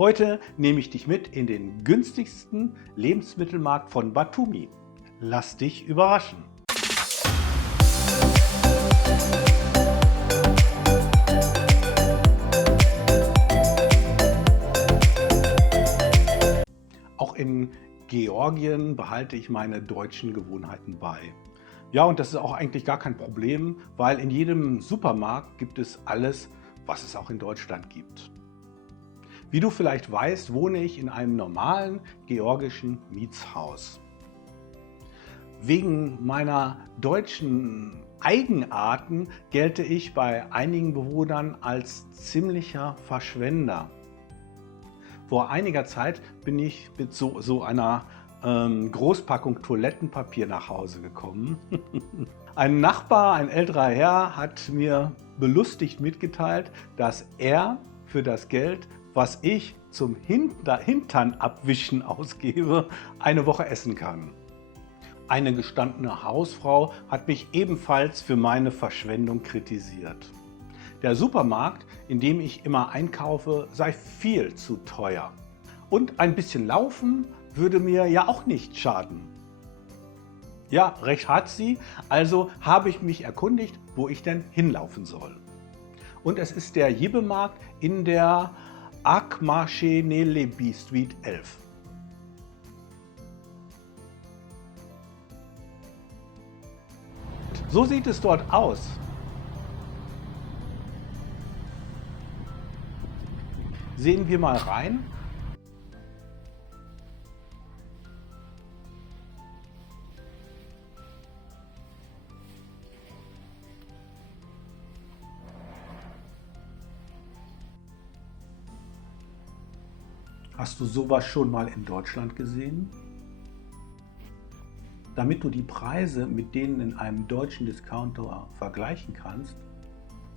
Heute nehme ich dich mit in den günstigsten Lebensmittelmarkt von Batumi. Lass dich überraschen. Auch in Georgien behalte ich meine deutschen Gewohnheiten bei. Ja, und das ist auch eigentlich gar kein Problem, weil in jedem Supermarkt gibt es alles, was es auch in Deutschland gibt. Wie du vielleicht weißt, wohne ich in einem normalen georgischen Mietshaus. Wegen meiner deutschen Eigenarten gelte ich bei einigen Bewohnern als ziemlicher Verschwender. Vor einiger Zeit bin ich mit so einer Großpackung Toilettenpapier nach Hause gekommen. Ein Nachbar, ein älterer Herr, hat mir belustigt mitgeteilt, dass er für das Geld, was ich zum Hintern abwischen ausgebe, eine Woche essen kann. Eine gestandene Hausfrau hat mich ebenfalls für meine Verschwendung kritisiert. Der Supermarkt, in dem ich immer einkaufe, sei viel zu teuer. Und ein bisschen laufen würde mir ja auch nicht schaden. Ja, recht hat sie, also habe ich mich erkundigt, wo ich denn hinlaufen soll. Und es ist der Jibbe-Markt in der Akmarché Nelebi Street 11. So sieht es dort aus. Sehen wir mal rein. Hast du sowas schon mal in Deutschland gesehen? Damit du die Preise mit denen in einem deutschen Discounter vergleichen kannst,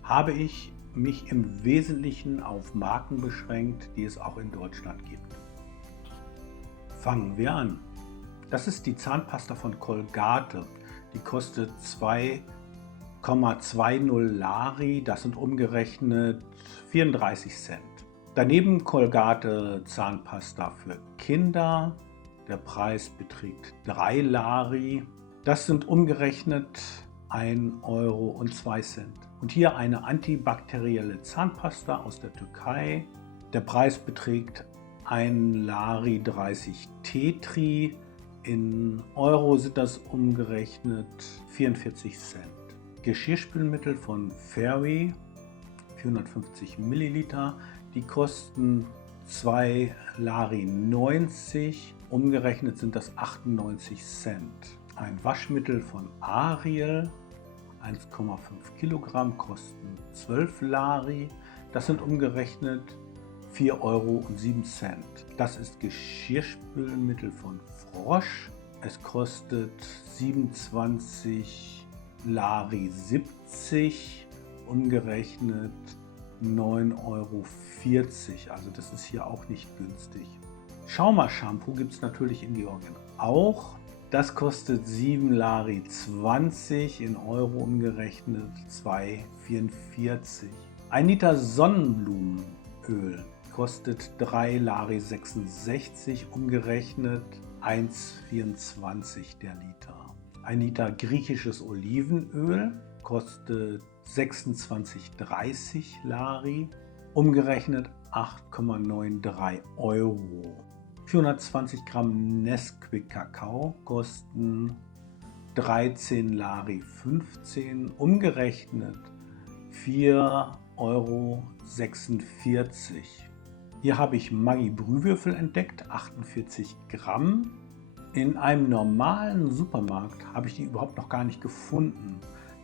habe ich mich im Wesentlichen auf Marken beschränkt, die es auch in Deutschland gibt. Fangen wir an. Das ist die Zahnpasta von Colgate. Die kostet 2,20 Lari, das sind umgerechnet 34 Cent. Daneben Colgate Zahnpasta für Kinder. Der Preis beträgt 3 Lari. Das sind umgerechnet 1,02 Euro. Und hier eine antibakterielle Zahnpasta aus der Türkei. Der Preis beträgt 1 Lari 30 Tetri. In Euro sind das umgerechnet 44 Cent. Geschirrspülmittel von Fairy, 450 Milliliter. Die kosten 2 Lari 90, umgerechnet sind das 98 Cent. Ein Waschmittel von Ariel, 1,5 Kilogramm, kosten 12 Lari, das sind umgerechnet 4,07 Euro. Das ist Geschirrspülmittel von Frosch, es kostet 27 Lari 70, umgerechnet 9,40 Euro, also das ist hier auch nicht günstig. Schauma-Shampoo gibt es natürlich in Georgien auch. Das kostet 7 Lari 20, in Euro umgerechnet 2,44. 1 Liter Sonnenblumenöl kostet 3 Lari 66, umgerechnet 1,24 der Liter. 1 Liter griechisches Olivenöl kostet 26,30 Lari, umgerechnet 8,93 Euro. 420 Gramm Nesquik Kakao kosten 13 Lari 15, umgerechnet 4,46 Euro. Hier habe ich Maggi Brühwürfel entdeckt, 48 Gramm. In einem normalen Supermarkt habe ich die überhaupt noch gar nicht gefunden.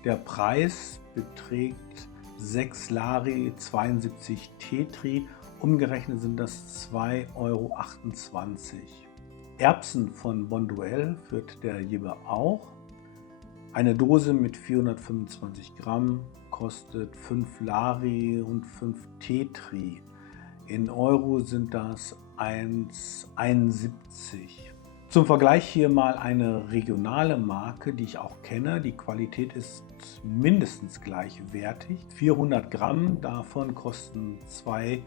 Der Preis beträgt 6 Lari 72 Tetri, umgerechnet sind das 2,28 Euro. Erbsen von Bonduelle führt der Jibbe auch. Eine Dose mit 425 Gramm kostet 5 Lari und 5 Tetri. In Euro sind das 1,71. Zum Vergleich hier mal eine regionale Marke, die ich auch kenne. Die Qualität ist mindestens gleichwertig. 400 Gramm davon kosten 2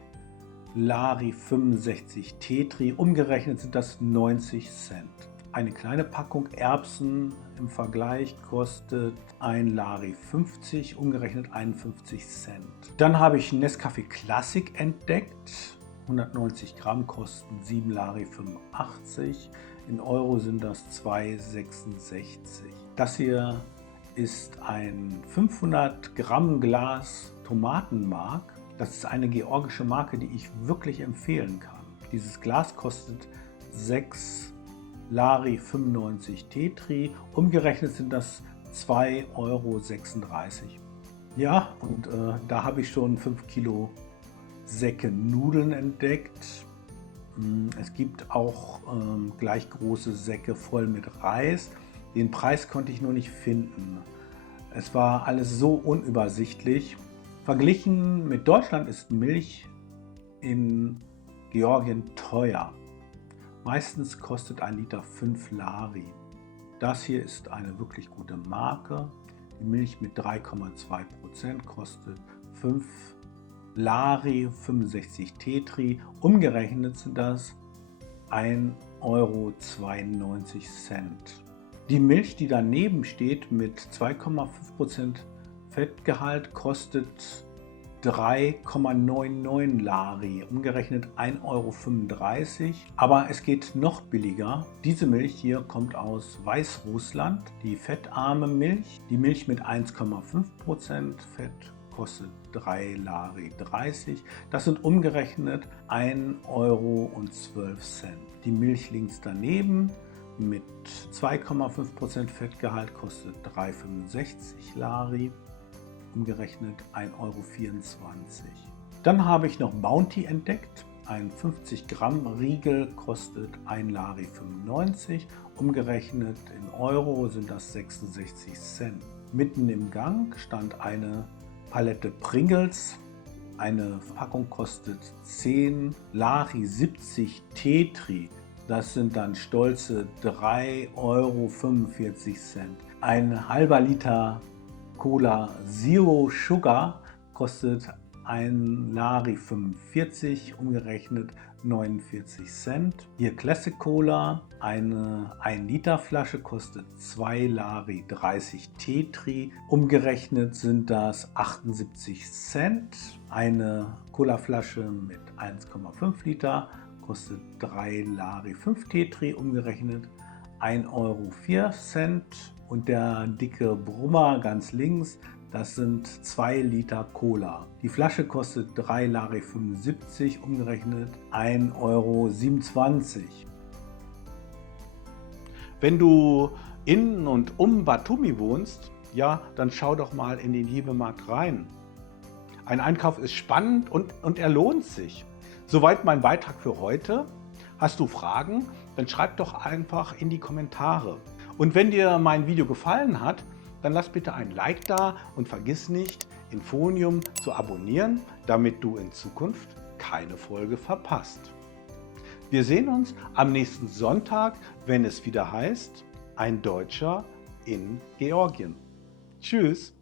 Lari 65 Tetri, umgerechnet sind das 90 Cent. Eine kleine Packung Erbsen im Vergleich kostet 1 Lari 50, umgerechnet 51 Cent. Dann habe ich Nescafé Classic entdeckt. 190 Gramm kosten 7 Lari 85. In Euro sind das 2,66. Das hier ist ein 500 Gramm Glas Tomatenmark. Das ist eine georgische Marke, die ich wirklich empfehlen kann. Dieses Glas kostet 6 Lari 95 Tetri, umgerechnet sind das 2,36 Euro. Ja, und da habe ich schon 5 Kilo Säcke Nudeln entdeckt. Es gibt auch gleich große Säcke voll mit Reis. Den Preis konnte ich nur nicht finden. Es war alles so unübersichtlich. Verglichen mit Deutschland ist Milch in Georgien teuer. Meistens kostet ein Liter 5 Lari. Das hier ist eine wirklich gute Marke. Die Milch mit 3,2% kostet 5 Lari 65 Tetri. Umgerechnet sind das 1,92 Euro. Die Milch, die daneben steht mit 2,5% Fettgehalt, kostet 3,99 Lari, umgerechnet 1,35 Euro. Aber es geht noch billiger. Diese Milch hier kommt aus Weißrussland, die fettarme Milch. Die Milch mit 1,5% Fett kostet 3 Lari 30. Das sind umgerechnet 1,12 Euro. Die Milch links daneben mit 2,5% Fettgehalt kostet 3,65 Lari. Umgerechnet 1,24 Euro. Dann habe ich noch Bounty entdeckt. Ein 50 Gramm Riegel kostet 1 Lari 95. Umgerechnet in Euro sind das 66 Cent. Mitten im Gang stand eine Palette Pringles. Eine Packung kostet 10 Lari 70 Tetri. Das sind dann stolze 3,45 Euro. Ein halber Liter Cola Zero Sugar kostet 1 Lari 45, umgerechnet 49 Cent. Hier Classic Cola, eine 1 Liter Flasche kostet 2 Lari 30 Tetri, umgerechnet sind das 78 Cent. Eine Cola Flasche mit 1,5 Liter kostet 3 Lari 5 Tetri, umgerechnet 1,04 Euro. Und der dicke Brummer ganz links, das sind 2 Liter Cola. Die Flasche kostet 3 Lari 75, umgerechnet 1,27 Euro. Wenn du in und um Batumi wohnst, ja, dann schau doch mal in den Hebemarkt rein. Ein Einkauf ist spannend und er lohnt sich. Soweit mein Beitrag für heute. Hast du Fragen? Dann schreib doch einfach in die Kommentare. Und wenn dir mein Video gefallen hat, dann lass bitte ein Like da und vergiss nicht, Infonium zu abonnieren, damit du in Zukunft keine Folge verpasst. Wir sehen uns am nächsten Sonntag, wenn es wieder heißt, ein Deutscher in Georgien. Tschüss!